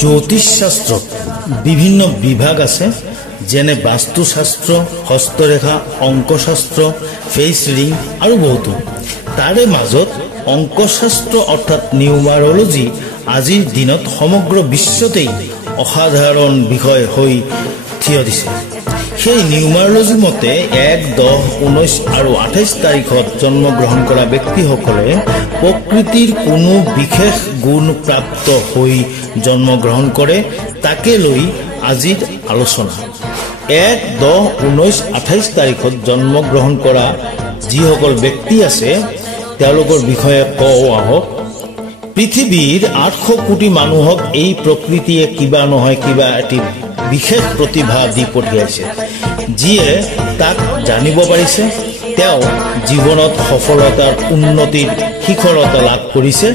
জ্যোতিষশাস্ত্ৰত বিভিন্ন বিভাগ আছে, যেনে বাস্তুশাস্ত্ৰ, হস্তৰেখা, অংকশাস্ত্ৰ, ফেচ ৰিং আৰু বহুতো। তাৰে মাজত অংকশাস্ত্ৰ অৰ্থাৎ নিউমাৰলজি আজিৰ দিনত সমগ্ৰ বিশ্বতেই অসাধাৰণ বিষয় হৈ থিয় দিছে। সেই নিউমাৰলজি মতে 1, 10, 19 আৰু 28 তাৰিখত জন্মগ্ৰহণ কৰা ব্যক্তিসকলে প্ৰকৃতিৰ কোনো বিশেষ গুণ প্ৰাপ্ত হৈ জন্মগ্ৰহণ কৰে। তাকে লৈ আজিৰ আলোচনা। 1, 10, 19, 28 তাৰিখত জন্মগ্ৰহণ কৰা যিসকল ব্যক্তি আছে তেওঁলোকৰ বিষয়ে কওঁ আহক। পৃথিৱীৰ 800 কোটি মানুহক এই প্ৰকৃতিয়ে কিবা নহয় কিবা এটি বিশেষ প্ৰতিভা দি পঠিয়াইছে, যিয়ে তাক জানিব পাৰিছে। তেওঁ জীৱনত সফলতাৰ উন্নতিৰ শিখৰতা লাভ কৰিছে,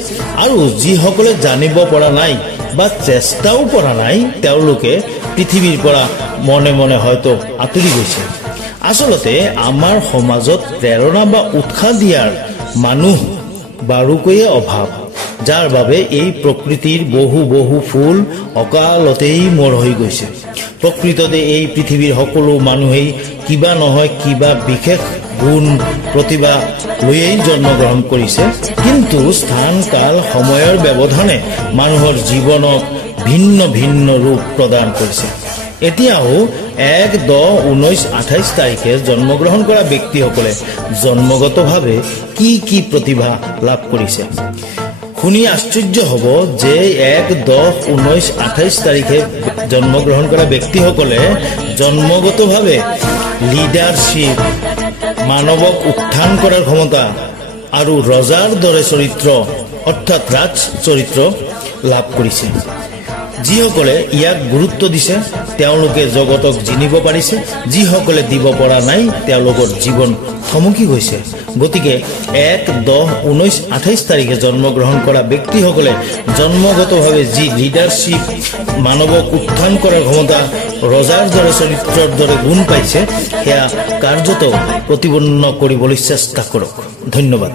আৰু যিসকলে জানিব পৰা নাই বা চেষ্টাও কৰা নাই তেওঁলোকে পৃথিৱীৰ পৰা মনে মনে হয়তো আঁতৰি গৈছে। আচলতে আমাৰ সমাজত প্ৰেৰণা বা উৎসাহ দিয়াৰ মানুহ বাৰুকৈয়ে অভাৱ, যাৰ বাবে এই প্ৰকৃতিৰ বহু বহু ফুল অকালতেই মৰ হৈ গৈছে। প্ৰকৃততে এই পৃথিৱীৰ সকলো মানুহেই কিবা নহয় কিবা বিশেষ গুণ প্ৰতিভা লৈয়েই জন্মগ্ৰহণ কৰিছে, কিন্তু স্থান কাল সময়ৰ ব্যৱধানে মানুহৰ জীৱনক ভিন্ন ভিন্ন ৰূপ প্ৰদান কৰিছে। এতিয়াও 1, 10, 19, 28 তাৰিখে জন্মগ্ৰহণ কৰা ব্যক্তিসকলে জন্মগতভাৱে কি কি প্ৰতিভা লাভ কৰিছে শুনি আশ্চৰ্য হ'ব যে 1, 10, 19, 28 তাৰিখে জন্মগ্ৰহণ কৰা ব্যক্তিসকলে জন্মগতভাৱে লিডাৰশ্বিপ, মানৱক উত্থান কৰাৰ ক্ষমতা আৰু ৰজাৰ দৰে চৰিত্ৰ অৰ্থাৎ ৰাজ চৰিত্ৰ লাভ কৰিছে। যিসকলে ইয়াক গুৰুত্ব দিছে তেওঁলোকে জগতক জিনিব পাৰিছে, যিসকলে দিব পৰা নাই তেওঁলোকৰ জীৱন থমকি গৈছে। গতিকে 1, 10, 19, 28 তাৰিখে জন্মগ্ৰহণ কৰা ব্যক্তিসকলে জন্মগতভাৱে যি লিডাৰশ্বিপ, মানৱক উত্থান কৰাৰ ক্ষমতা, ৰজাৰ দৰে চৰিত্ৰৰ দৰে গুণ পাইছে, সেয়া কাৰ্যত প্ৰতিপন্ন কৰিবলৈ চেষ্টা কৰক। ধন্যবাদ।